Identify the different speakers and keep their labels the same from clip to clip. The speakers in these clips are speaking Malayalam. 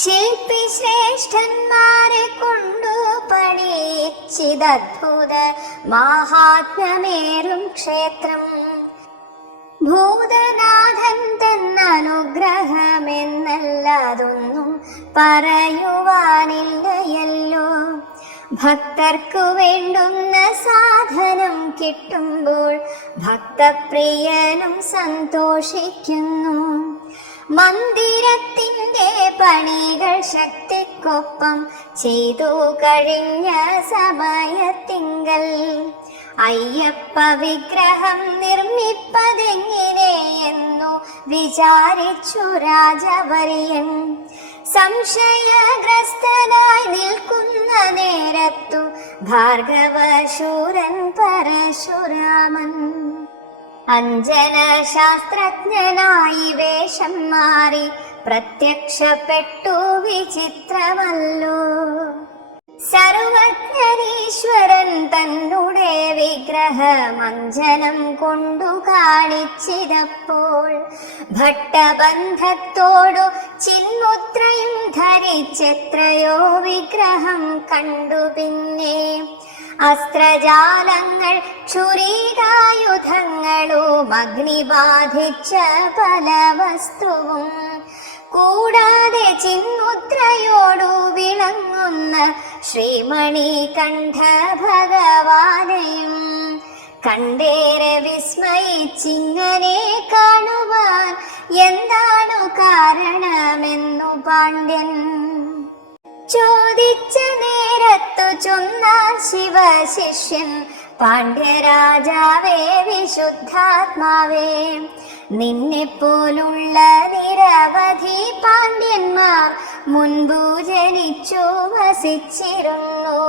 Speaker 1: ശില്പി ശ്രേഷ്ഠന്മാരെ കൊണ്ടു പണിയിച്ചിതദ്ഭുത മാഹാത്മ്യമേറും ക്ഷേത്രം. ഭൂതനാഥൻ തന്നനുഗ്രഹമെന്നല്ലാതൊന്നും പറയുവാനില്ലയല്ലോ. ഭക്തർക്കു വേണ്ടുന്ന സാധനം കിട്ടുമ്പോൾ ഭക്തപ്രിയനും സന്തോഷിക്കുന്നു. മന്ദിരത്തിന്റെ പണികൾ ശക്തിക്കൊപ്പം ചെയ്തു കഴിഞ്ഞ സമയത്തിങ്കൽ. അയ്യപ്പ വിഗ്രഹം നിർമ്മിപ്പതെങ്ങനെയെന്നു വിചാരിച്ചു രാജവര്യൻ. സംശയഗ്രസ്തനായി നിൽക്കുന്ന നേരത്തു ഭാർഗവശൂരൻ പരശുരാമൻ. അഞ്ജന ശാസ്ത്രജ്ഞനായി വേഷം മാറി പ്രത്യക്ഷപ്പെട്ടു വിചിത്രമല്ലോ. സർവജ്ഞനീശ്വരൻ തന്നുടെ വിഗ്രഹമഞ്ജനം കൊണ്ടു കാണിച്ചിതപ്പോൾ ഭട്ടബന്ധത്തോടു ചിന്മുദ്രയും ധരിച്ചെത്രയോ വിഗ്രഹം കണ്ടു പിന്നെ. അസ്ത്രജാലങ്ങൾ ക്ഷുരീകായുധങ്ങളും അഗ്നി ബാധിച്ച പല വസ്തുവും കൂടാതെ ചിന്മുദ്രയോടു വിളങ്ങുന്ന ശ്രീമണി കണ്ഠ ഭഗവാനെയും കണ്ടേറെ വിസ്മയിച്ചിങ്ങനെ കാണുവാൻ എന്താണു കാരണമെന്നു പാണ്ഡ്യൻ ചോദിച്ച നേരത്തു ചൊന്നാൻ ശിവശിഷ്യൻ പാണ്ഡ്യരാജാവേ വിശുദ്ധാത്മാവേ നിന്നെ പോലുള്ള നിരവധി പാണ്ഡ്യന്മാർ മുൻപു ജനിച്ചു വസിച്ചിരുന്നു.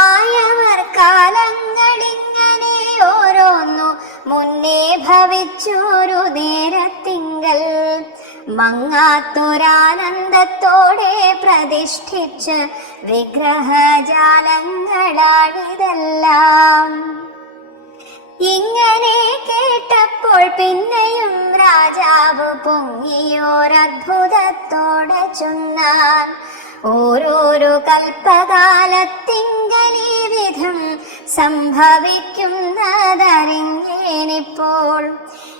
Speaker 1: ആയവർ കാലങ്ങളിങ്ങനെ ഓരോന്നു മുന്നേ ഭവിച്ചൊരു നേരത്തിങ്കൽ. മങ്ങാത്തൊരാനന്ദത്തോടെ പ്രതിഷ്ഠിച്ച് വിഗ്രഹജാലങ്ങളാണിതെല്ലാം. ഇങ്ങനെ കേട്ടപ്പോൾ പിന്നെയും രാജാവ് പൊങ്ങിയോരത്ഭുതത്തോടെ ചൊന്നാൻ ഓരോരോ കൽപ്പകാലത്തിങ്കലീ വിധം സംഭവിക്കുന്നതറിഞ്ഞേനിപ്പോൾ.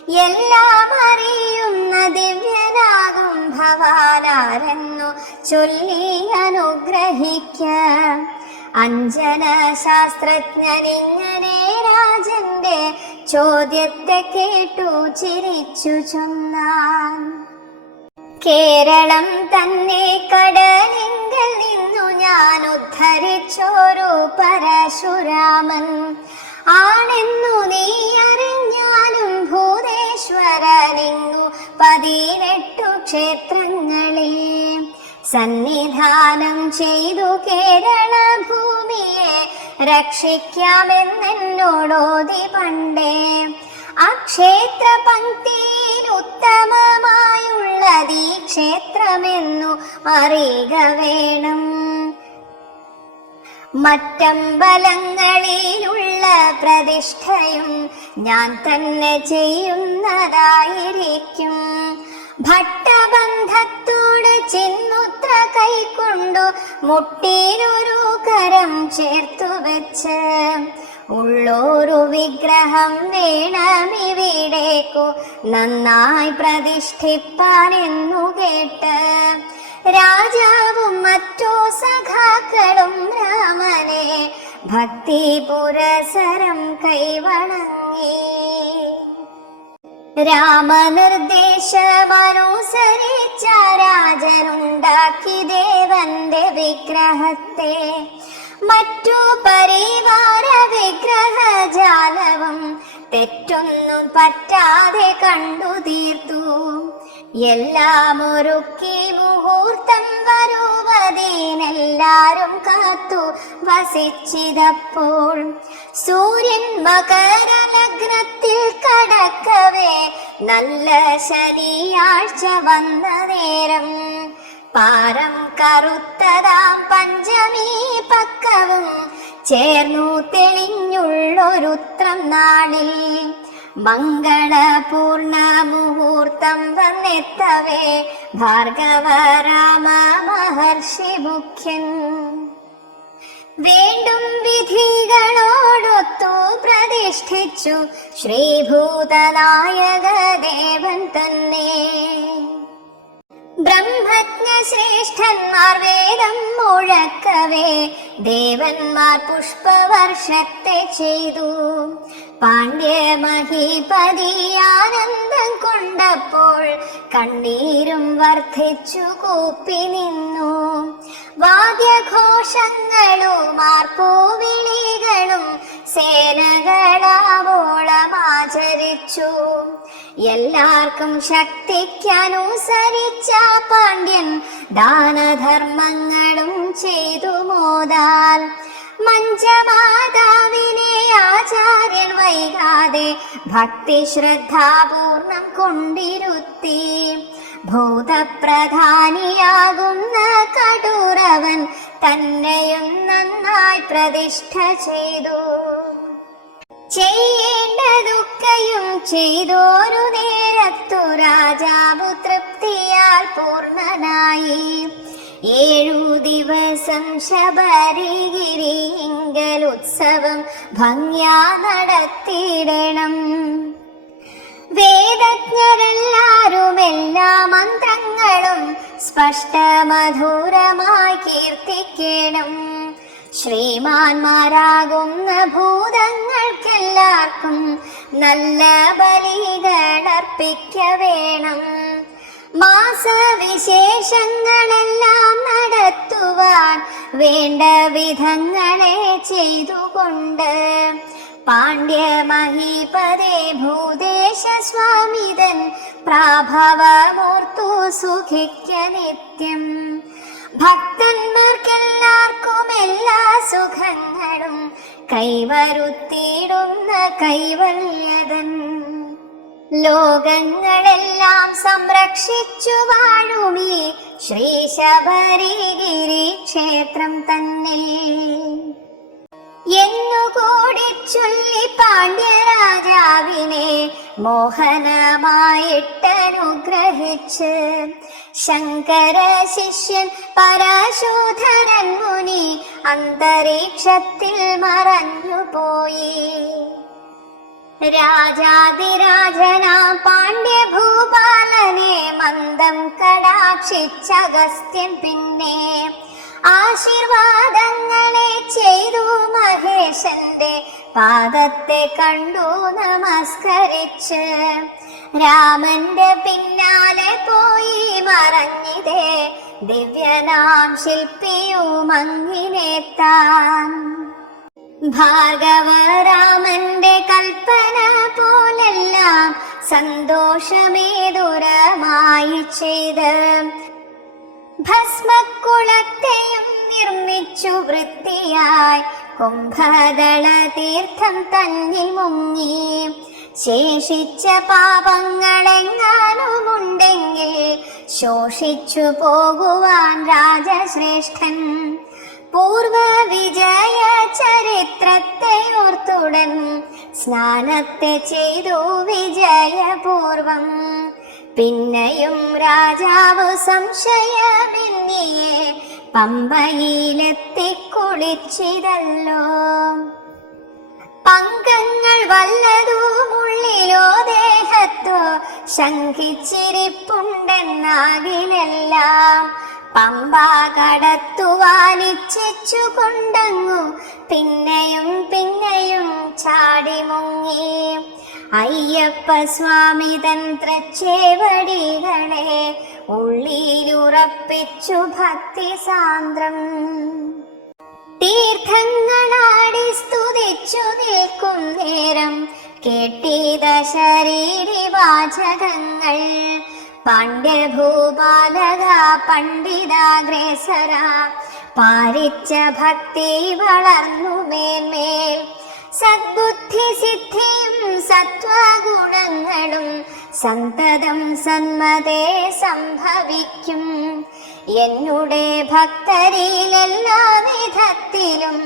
Speaker 1: എല്ലാം അറിയുന്ന ദിവ്യനാകും ഭവാനാരെന്നു ചൊല്ലി അനുഗ്രഹിക്ക. അഞ്ജന ശാസ്ത്രജ്ഞൻ ഇങ്ങനെ രാജന്റെ ചോദ്യത്തെ കേട്ടു ചിരിച്ചു ചൊന്നാൻ. കേരളം തന്നെ കടലിങ്കൽ നിന്നു ഞാൻ ഉദ്ധരിച്ചോരു പരശുരാമൻ. ആണെന്നു നീ അറിഞ്ഞാലും ഭൂതേശ്വരനിങ്ങു പതിനെട്ടു ക്ഷേത്രങ്ങളിൽ സന്നിധാനം ചെയ്തു കേരള ഭൂമിയെ രക്ഷിക്കാമെന്നെന്നോടോതി പണ്ടേ. അക്ഷേത്ര പങ്ക്തിയിൽ ഉത്തമമായുള്ളതീ ക്ഷേത്രമെന്നു അറിയുക വേണം. മറ്റമ്പലങ്ങളിലുള്ള പ്രതിഷ്ഠയും ഞാൻ തന്നെ ചെയ്യുന്നതായിരിക്കും. ഭട്ടബന്ധത്തോട് ചെന്നുത്ര കൈക്കൊണ്ടു മുട്ടിനൊരു കരം ചേർത്തു വെച്ച്. ഉള്ളൊരു വിഗ്രഹം വേണമിവിടേക്കു നന്നായി പ്രതിഷ്ഠിപ്പാനെന്നു കേട്ട്. രാജാവും മറ്റു സഖാക്കളും രാമനെ ഭക്തി പുരസരം കൈവണങ്ങി. രാമനിർദ്ദേശമനുസരിച്ച രാജനുണ്ടാക്കി ദേവന്റെ വിഗ്രഹത്തെ. മറ്റു പരിവാര വിഗ്രഹജാലവും തെറ്റൊന്നും പറ്റാതെ കണ്ടു തീർത്തു. എല്ലാം ഒരുക്കി മുഹൂർത്തം വരുവതേനെല്ലാരും കാത്തു വസിച്ചിതപ്പോൾ. സൂര്യൻ മകര ലഗ്നത്തിൽ കടക്കവേ നല്ല ശനിയാഴ്ച വന്ന നേരം. പാരം കറുത്തതാം പഞ്ചമി പക്കവും ചേർന്നു തെളിഞ്ഞുള്ളൊരുത്രം നാളിൽ. മംഗളപൂർണ മുഹൂർത്തം വന്നെത്തവേ ഭാർഗവ രാമ മഹർഷി മുഖ്യൻ. വേണ്ടും വിധികളോടൊത്തു പ്രതിഷ്ഠിച്ചു ശ്രീഭൂതനായക ദേവൻ തന്നെ. ബ്രഹ്മജ്ഞ ശ്രേഷ്ഠന്മാർ വേദം മുഴക്കവേ. ദേവന്മാർ പുഷ്പവർഷത്തെ ചെയ്തു. പാണ്ഡ്യ മഹീപതി ആനന്ദം കൊണ്ടപ്പോൾ കണ്ണീരും വർദ്ധിച്ചു കൂപ്പി നിന്നു. വാദ്യഘോഷങ്ങളും ആർപ്പൂവിളികളും സേനകളാവോളമാചരിച്ചു. എല്ലാവർക്കും ശക്തിക്കനുസരിച്ച പാണ്ഡ്യൻ ദാനധർമ്മങ്ങളും ചെയ്തു മോദാൽ മഞ്ചമാതാവിനെ ആചാര്യൻ വൈകാതെ ഭക്തി ശ്രദ്ധാപൂർണം കൊണ്ടിരുത്തി. ഭൂതപ്രധാനിയാകുന്ന കടൂരവൻ തന്നെയും നന്നായി പ്രതിഷ്ഠ ചെയ്തു. ചെയ്യേണ്ടതൊക്കെയും ചെയ്തോരു നേരത്തു രാജാവ് തൃപ്തിയാൽ പൂർണനായി. ഏഴു ദിവസം ശബരിഗിരിങ്കൽ ഉത്സവം ഭംഗ്യാ നടത്തിയിടണം വേദജ്ഞരെല്ലാരും എല്ലാ മന്ത്രങ്ങളും സ്പഷ്ടമധൂരമായി കീർത്തിക്കണം. ശ്രീമാന്മാരാകുന്ന ഭൂതങ്ങൾക്കെല്ലാവർക്കും നല്ല ബലികളർപ്പിക്ക വേണം. മാസവിശേഷങ്ങളെല്ലാം നടത്തുവാൻ വേണ്ട വിധങ്ങളെ ചെയ്തുകൊണ്ട് പാണ്ഡ്യ മഹീപതേ ഭൂദേശ സ്വാമിതൻ പ്രാഭവമൂർത്തു സുഖിക്ക നിത്യം. ഭക്തന്മാർക്കെല്ലാവർക്കും എല്ലാ സുഖങ്ങളും കൈവരുത്തിയിടുന്ന കൈവല്യതൻ. ലോകങ്ങളെല്ലാം സംരക്ഷിച്ചു വാഴുമീ ശ്രീ ശബരിഗിരി ക്ഷേത്രം തന്നിൽ. എന്നുകൂടി ചൊല്ലി പാണ്ഡ്യരാജാവിനെ മോഹനമായിട്ടനുഗ്രഹിച്ച് ശങ്കര ശിഷ്യൻ പരാശോധരൻ മുനി അന്തരീക്ഷത്തിൽ മറഞ്ഞുപോയി രാജാതിരാജനാ പാണ്ഡ്യഭൂപാലനെ മന്ദം കടാക്ഷിച്ചഗസ്ത്യൻ പിന്നെ ആശീർവാദങ്ങളെ ചെയ്തു മഹേശന്റെ പാദത്തെ കണ്ടു നമസ്കരിച്ച്. രാമന്റെ പിന്നാലെ പോയി മറഞ്ഞിതേ ദിവ്യനാം ശില്പിയും ശില്പിയുമങ്ങിനെത്താൻ ഭാർഗവരാമന്റെ കൽപ്പന പോലെല്ലാം സന്തോഷമേതുരമായി ചെയ്ത് ഭസ്മക്കുളത്തെയും നിർമ്മിച്ചു വൃത്തിയായി കുംഭദള തീർത്ഥം തന്നിൽ മുങ്ങി. ശേഷിച്ച പാപങ്ങളെങ്ങാനുമുണ്ടെങ്കിൽ ശോഷിച്ചു പോകുവാൻ രാജശ്രേഷ്ഠൻ. പൂർവ വിജയ ചരിത്രത്തെ ഓർത്തുടൻ സ്നാനത്തെ ചെയ്തു വിജയപൂർവം. പിന്നെയും രാജാവ് സംശയമിന്നിയെ പമ്പയിലെത്തി കുളിച്ചിതല്ലോ. പങ്കങ്ങൾ വല്ലതുമുള്ളിലോ ദേഹത്തോ? ശങ്കിച്ചിരിപ്പുണ്ടെന്നാകിലെല്ലാം പമ്പ കടത്തുവാനിച്ഛിച്ചു കൊണ്ടങ്ങു. പിന്നെയും പിന്നെയും ചാടി മുങ്ങി. അയ്യപ്പ സ്വാമി തന്ത്രച്ചേവടികളെ ഉള്ളിലുറപ്പിച്ചു ഭക്തി സാന്ദ്രം തീർത്ഥങ്ങളാടി സ്തുതിച്ചു നിൽക്കും നേരം. കേട്ടീത ശരീരി വാചകങ്ങൾ. പാണ്ഡ്യഭൂപാലക പണ്ഡിതാഗ്രേസര പാരിച്ച ഭക്തി വളർന്നു മേന്മേൽ. സദ്ബുദ്ധി സിദ്ധിയും സത്വഗുണങ്ങളും. സന്തതം സന്മതേ സംഭവിക്കും. എന്നുടെ ഭക്തരിലെല്ലാ വിധത്തിലും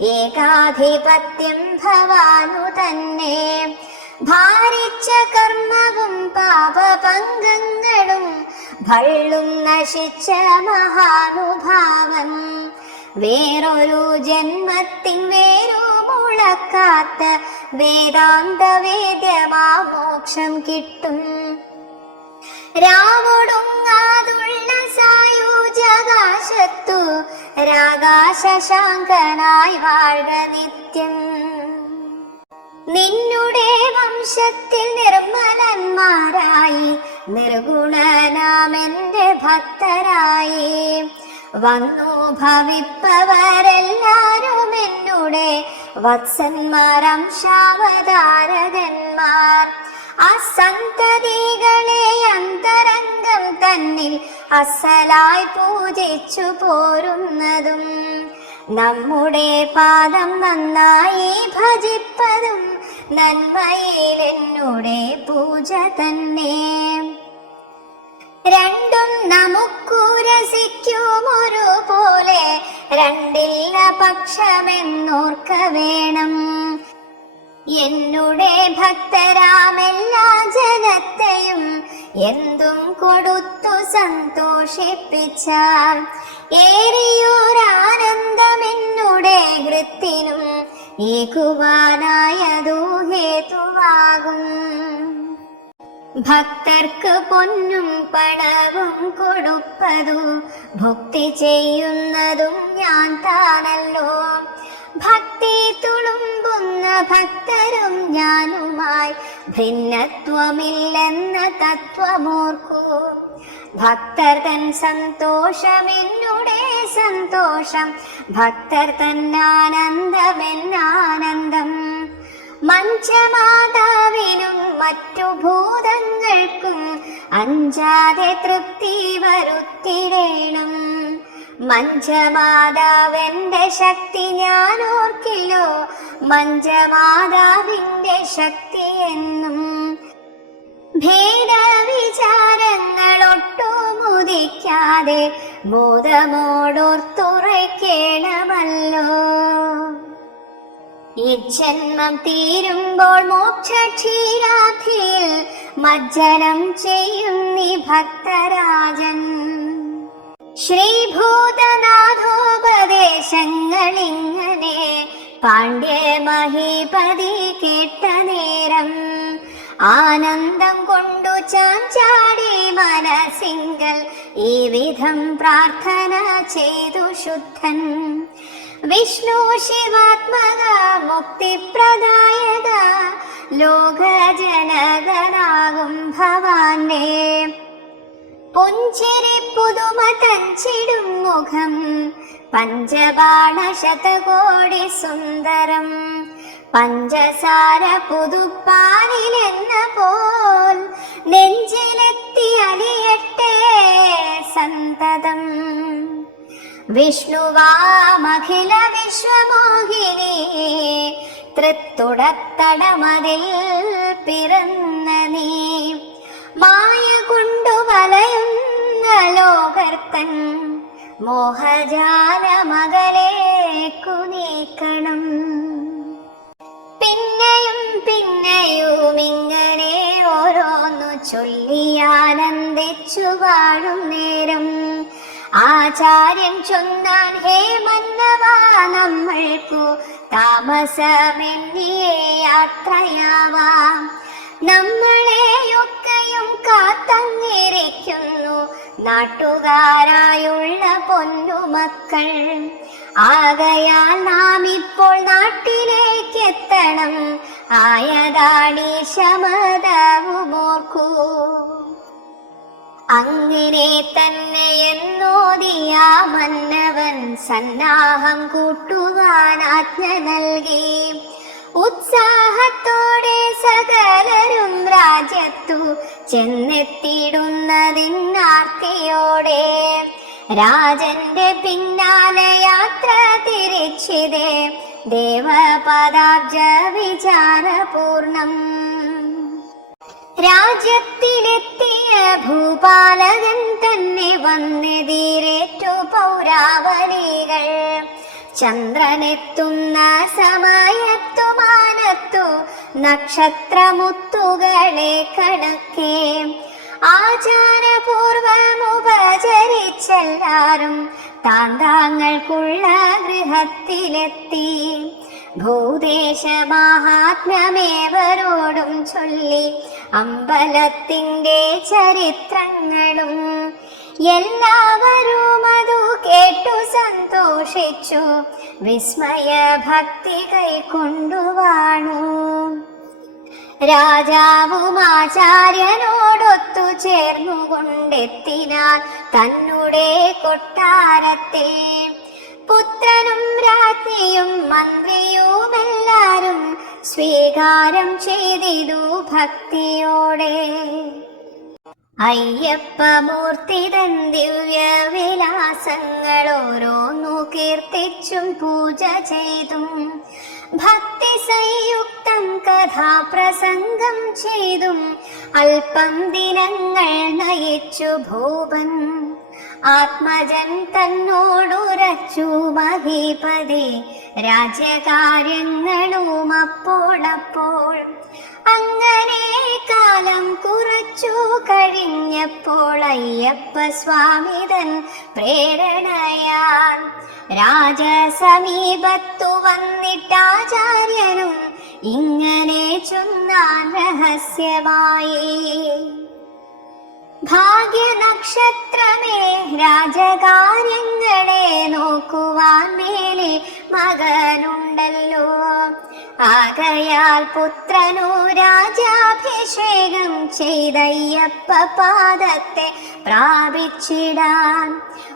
Speaker 1: ഏകാധിപത്യം ഭവാനു തന്നെ. ഭാരിച്ച കർമ്മവും പാപപങ്കങ്ങളും ഭള്ളും നശിച്ച മഹാനുഭാവൻ വേറൊരു ജന്മത്തിൻ വേരു മുളക്കാത്ത വേദാന്ത വേദ്യമാ മോക്ഷം കിട്ടും. രാവൊടുങ്ങാതുള്ള സായുജകാശത്തു രാഗാശാങ്കനായി വാഴ നിത്യം നിന്നുടെ വംശത്തിൽ നിർമ്മലന്മാരായി നിർഗുണനാമെന്റെ ഭക്തരായി. വന്നു ഭവിപ്പവരെല്ലാരും എന്നുടെ വത്സന്മാരം ശാവതാരകന്മാർ ആ സന്തതികളെ അന്തരംഗം തന്നിൽ അസലായി പൂജിച്ചു പോരുന്നതും നമ്മുടെ പാദം നന്നായി ഭജിപ്പതും നന്മയിൽ എന്നുടെ പൂജ തന്നെ. രണ്ടും നമുക്കു ഒരുപോലെ രണ്ടില്ല പക്ഷമെന്നോർക്ക വേണം. എന്നുടെ ഭക്തരാമെല്ലാ ജനത്തെയും എന്തും കൊടുത്തു സന്തോഷിപ്പിച്ചാൽ ഏറിയൊരാനന്ദമെന്നുടെ ഹൃത്തിനും ഏകുവാനായതു ഹേതുവാകും. ഭക്തർക്ക് പൊന്നും പണവും കൊടുപ്പതു ഭക്തി ചെയ്യുന്നതും ഞാൻ താനല്ലോ ഭക്തി തുളുമ്പുന്ന ഭക്തരും ഞാനുമായി ഭിന്നത്വമില്ലെന്ന തത്വമോർക്കൂ. ഭക്തർ തൻ സന്തോഷം എന്നുടെ സന്തോഷം ഭക്തർ തന്നാനന്ദമെന്നാനന്ദം മഞ്ചമാതാവിനും മറ്റു ഭൂതങ്ങൾക്കും അഞ്ചാതെ തൃപ്തി വരുത്തിടേണം. മഞ്ചമാതാവെന്റെ ശക്തി ഞാൻ ഓർക്കില്ലോ മഞ്ചമാതാവിന്റെ ശക്തി എന്നും ഭേദവിചാരങ്ങളൊട്ടുമുദിക്കാതെ ബോധമോടോർത്തുറയ്ക്കേണമല്ലോ. ഈ ജന്മം തീരുമ്പോൾ മോക്ഷക്ഷീരാധിയിൽ മജ്ജനം ചെയ്യുന്നീ ഭക്തരാജൻ. ശ്രീഭൂതനാഥോപദേശങ്ങളിങ്ങനെ പാണ്ഡ്യ മഹീപതി കേട്ട നേരം ആനന്ദം കൊണ്ടു ചാഞ്ചാടി മനസിങ്കൽ ഈ വിധം പ്രാർത്ഥന ചെയ്തു ശുദ്ധൻ. വിഷ്ണു ശിവാത്മക മുക്തിപ്രദായക ലോകജനകനാകും ഭവാനെ. പുഞ്ചിരി പുതുമ തഞ്ചിടും മുഖം. പഞ്ചബാണ ശതകോടി സുന്ദരം. പഞ്ചസാര പുതുപ്പാനിലെന്ന പോൽ നെഞ്ചിലെത്തി അലിയട്ടെ സന്തതം. വിഷ്ണുവാമഖില വിശ്വമോഹിനി തൃത്തുടത്തടമതിൽ പിറന്ന നീ. മായ കൊണ്ടു വലയുന്ന ലോകർത്തൻ മോഹജാല മകളേക്കു നീക്കണം പിന്നെയും പിന്നെയും ഇങ്ങനെ ഓരോന്നു ചൊല്ലിയാനന്ദിച്ചു വാഴും നേരം. ആചാര്യൻ ചൊന്നാൻ ഹേ മന്നവാ നമ്മൾക്കു താമസമെന്നിയേ യാത്രയാവാം. നമ്മളെയൊക്കെയും കാത്തങ്ങിരിക്കുന്നു നാട്ടുകാരായുള്ള പൊന്നുമക്കൾ ആകയാൽ നാം ഇപ്പോൾ നാട്ടിലേക്ക് എത്തണം ആയതാണി ശമതവുമോർക്കൂ. അങ്ങനെ തന്നെ എന്നോദിയ മന്നവൻ സന്നാഹം കൂട്ടുവാൻ ആജ്ഞ നൽകി. ഉത്സാഹത്തോടെ സകലരും രാജ്യത്തു ചെന്നെത്തിയിടുന്നതിന്നാർത്തിയോടെ രാജന്റെ പിന്നാലെ യാത്ര തിരിച്ചിതേ. ദേവപദാബ്ജ വിചാരപൂർണം. രാജ്യത്തിലെത്തിയ ഭൂപാലകൻ തന്നെ വന്നെതിരേറ്റു പൗരാവലികൾ. ചന്ദ്രനെത്തുന്ന സമയത്തു മാനത്തു നക്ഷത്രമുത്തുകളെ കണക്കേ. ആചാരപൂർവമുപചരിച്ചെല്ലാരും താന്താങ്ങൾക്കുള്ള ഗൃഹത്തിലെത്തി. ഭൂദേശ മഹാത്മ്യമേവരോടും ചൊല്ലി അമ്പലത്തിന്റെ ചരിത്രങ്ങളും എല്ലാവരും അതു കേട്ടു സന്തോഷിച്ചു. വിസ്മയ ഭക്തി കൈക്കൊണ്ടുവാണു. രാജാവും ആചാര്യനോടൊത്തു ചേർന്നുകൊണ്ടെത്തിനാൽ തന്നുടെ കൊട്ടാരത്തിൽ. പുത്രനും രാജ്ഞിയും മന്ത്രിയും എല്ലാരും സ്വീകാരം ചെയ്തിതു ഭക്തിയോടെ. അയ്യപ്പമൂർത്തിതൻ ദിവ്യ വിലാസങ്ങൾ ഓരോന്നു കീർത്തിച്ചും പൂജ ചെയ്തും ഭക്തി സംയുക്തം കഥാപ്രസംഗം ചെയ്തും അല്പം ദിനങ്ങൾ നയിച്ചു ഭൂപൻ ആത്മജൻ തന്നോടുരച്ചു മഹീപതി രാജ്യകാര്യങ്ങളും അപ്പോഴപ്പോൾ അങ്ങനെ കാലം കുറച്ചു കഴിഞ്ഞപ്പോൾ അയ്യപ്പ സ്വാമിതൻ പ്രേരണയാൽ രാജസമീപത്തു വന്നിട്ടാചാര്യനും ഇങ്ങനെ ചൊന്നാൻ രഹസ്യമായി. ഭാഗ്യനക്ഷത്രമേ രാജകാര്യങ്ങളെ നോക്കുവാൻ മേലെ മകനുണ്ടല്ലോ. ആകയാൽ പുത്രനോ രാജാഭിഷേകം ചെയ്തയ്യപ്പ പാദത്തെ പ്രാപിച്ചിടാൻ.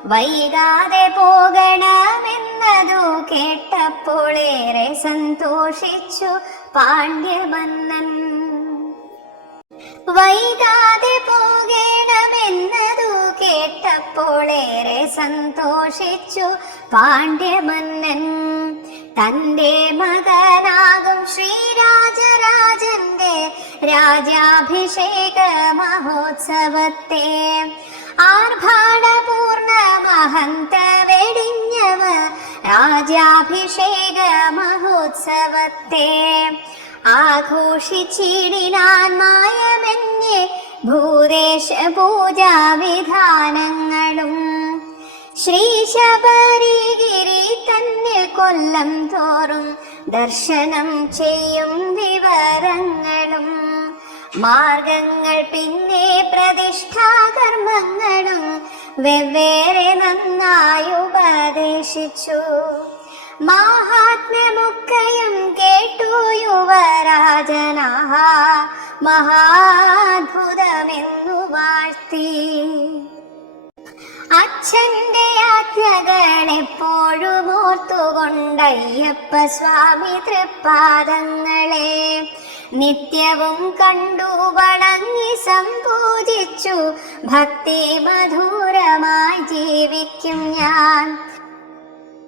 Speaker 1: വൈകാതെ പോകണമെന്നതു കേട്ടപ്പോൾ ഏറെ സന്തോഷിച്ചു പാണ്ഡ്യമന്നൻ വൈകാതെ പോകണമെന്നതു കേട്ടപ്പോൾ ഏറെ സന്തോഷിച്ചു പാണ്ഡ്യമന്നൻ. തന്റെ മകനാകും ശ്രീരാജരാജന്റെ രാജാഭിഷേക മഹോത്സവത്തെ ആർഭാടപൂർണ മഹന്ത വെടിഞ്ഞവ രാജാഭിഷേക മഹോത്സവത്തെ ആഘോഷിച്ചിടിനാൻ മായമെന്നെ ഭൂദേശ പൂജാവിധാനങ്ങളും. ശ്രീ ശബരിഗിരി തന്നിൽ കൊല്ലം തോറും ദർശനം ചെയ്യും വിവരങ്ങളും. മാർഗങ്ങൾ പിന്നെ പ്രതിഷ്ഠാകർമ്മങ്ങളും വെവ്വേറെ നന്നായി ഉപദേശിച്ചു. മാഹാത്മ്യമൊക്കെയും കേട്ടു യുവരാജനാഹ മഹാത്ഭുതമെന്നു വാഴ്ത്തി. അച്ഛന്റെ ആജ്ഞകൾ എപ്പോഴും ഓർത്തുകൊണ്ടയ്യപ്പ സ്വാമി തൃപ്പാദങ്ങളെ നിത്യവും കണ്ടു വണങ്ങി സംപൂജിച്ചു. ഭക്തി മധുരമായി ജീവിക്കും ഞാൻ.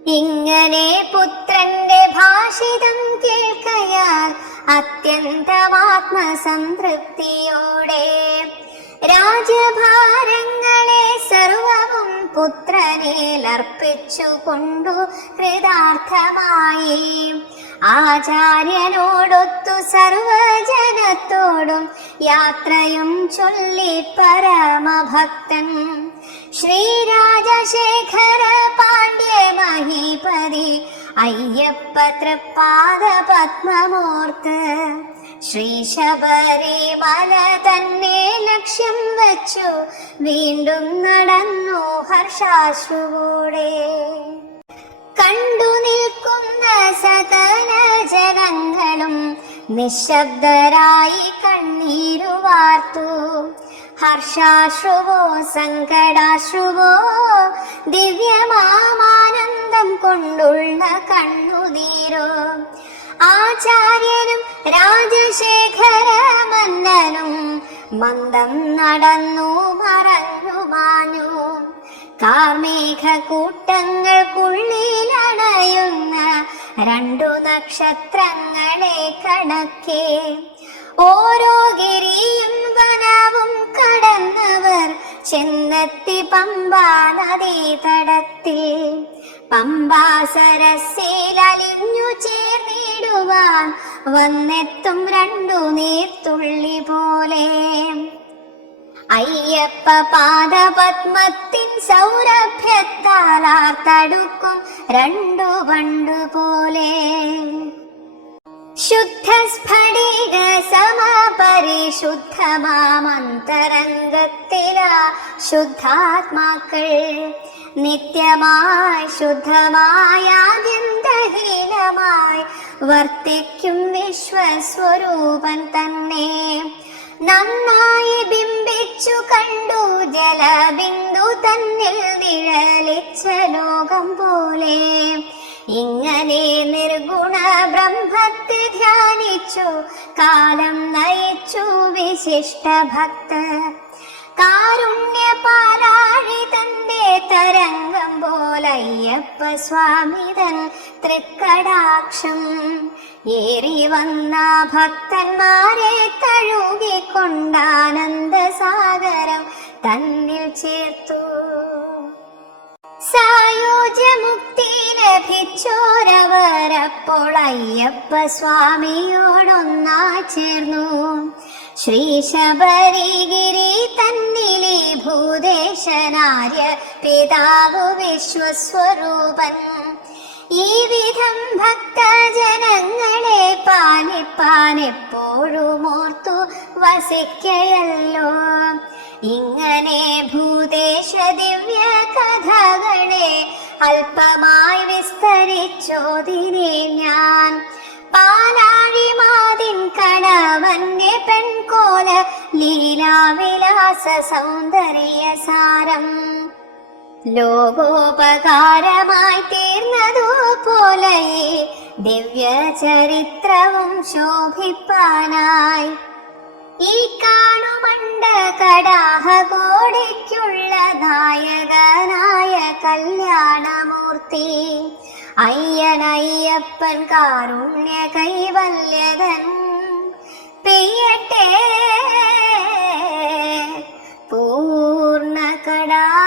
Speaker 1: ഇങ്ങനെ പുത്രന്റെ ഭാഷിതം കേൾക്കയാൽ അത്യന്തമാത്മസംതൃപ്തിയോടെ രാജഭാരങ്ങളെ സർവവും പുത്രനേലർപ്പിച്ചുകൊണ്ടു കൃതാർത്ഥമായി. ആചാര്യനോടൊത്തു സർവജനത്തോടും യാത്രയും ചൊല്ലി പരമഭക്തൻ ശ്രീരാജശേഖര പാണ്ഡ്യ മഹീപതി അയ്യപ്പ തൃപ്പാദ പത്മമൂർത്ത്. ശ്രീ ശബരിമല തന്നെ ലക്ഷ്യം വച്ചു. വീണ്ടും നടന്നു ഹർഷാശ്രുവോടെ. കണ്ടു നിൽക്കുന്ന സകല ജനങ്ങളും നിശബ്ദരായി കണ്ണീരു വാർത്തു. ഹർഷാശ്രുവോ സങ്കടാശ്രുവോ ദിവ്യമാമാനന്ദം കൊണ്ടുള്ള കണ്ണുനീരോ. ആചാര്യനും രാജശേഖര മന്നനും മന്ദം നടന്നു മറഞ്ഞു മാഞ്ഞു. കാർമേഘ കൂട്ടങ്ങൾക്കുള്ളിലണയുന്ന രണ്ടു നക്ഷത്രങ്ങളെ കണക്കെ. ഓരോ ഗിരിയും വനവും കടന്നവർ ചെന്നെത്തി പമ്പാ നദീ തടത്തിൽ. പമ്പാ സരസിൽ അലിഞ്ഞു ചേർന്നിടുവാൻ വന്നെത്തും രണ്ടു നീർത്തുള്ളി പോലെ. അയ്യപ്പ പാദപത്മത്തിൻ സൗരഭ്യത്താലാർ തടുക്കും രണ്ടു പണ്ടു പോലെ. ശുദ്ധ സ്ഫടിക സമപരിശുദ്ധമാമന്തരംഗത്തില ശുദ്ധാത്മാക്കൾ നിത്യമായി ശുദ്ധമായ ചിന്തഹീനമായി വർത്തിക്കും വിശ്വസ്വരൂപൻ തന്നെ. നന്നായി ബിംബിച്ചു കണ്ടു ജലബിന്ദു തന്നിൽ നിഴലിച്ച ലോകം പോലെ. ഇങ്ങനെ നിർഗുണ ബ്രഹ്മത്തെ ധ്യാനിച്ചു കാലം നയിച്ചു വിശിഷ്ട ഭക്തർ കാരുണ്യ പാലാഴി തന്റെ തരംഗം പോലയ്യപ്പ സ്വാമിതൻ തൃക്കടാക്ഷം. ഏറി വന്ന ഭക്തന്മാരെ തഴുകിക്കൊണ്ടാനന്ദ സാഗരം തന്നിൽ ചേർത്തു. സായോജ്യമുക്തി ലഭിച്ചോരവരപ്പോൾ അയ്യപ്പ സ്വാമിയോടൊന്നാ ചേർന്നു. ശ്രീ ശബരിഗിരി തന്നിലെ ഭൂദേശനാര്യ പിതാവ് വിശ്വസ്വരൂപൻ. ഈ വിധം ഭക്തജനങ്ങളെ പാലിപ്പാൻ എപ്പോഴും ഓർത്തു വസിക്കയല്ലോ. ഇങ്ങനെ ഭൂതേശ ദിവ്യ കഥകളെ അല്പമായി വിസ്തരിച്ചോതിനെ ഞാൻ. പാലാഴിമാതിൻ കണവന്റെ പെൺകോല ലീലാവിലാസ സൗന്ദര്യ സാരം. ലോകോപകാരമായി തീർന്നതുപോലെ ദിവ്യ ചരിത്രവും ശോഭിപ്പാനായി. ഈ കാണുമണ്ട കടാഹകോടിക്കുള്ള നായകനായ കല്യാണമൂർത്തി. അയ്യനയ്യപ്പൻ കാരുണ്യ കൈവല്യകൻ പെയ്യട്ടെ പൂർണ കടാക്ഷാമൃതം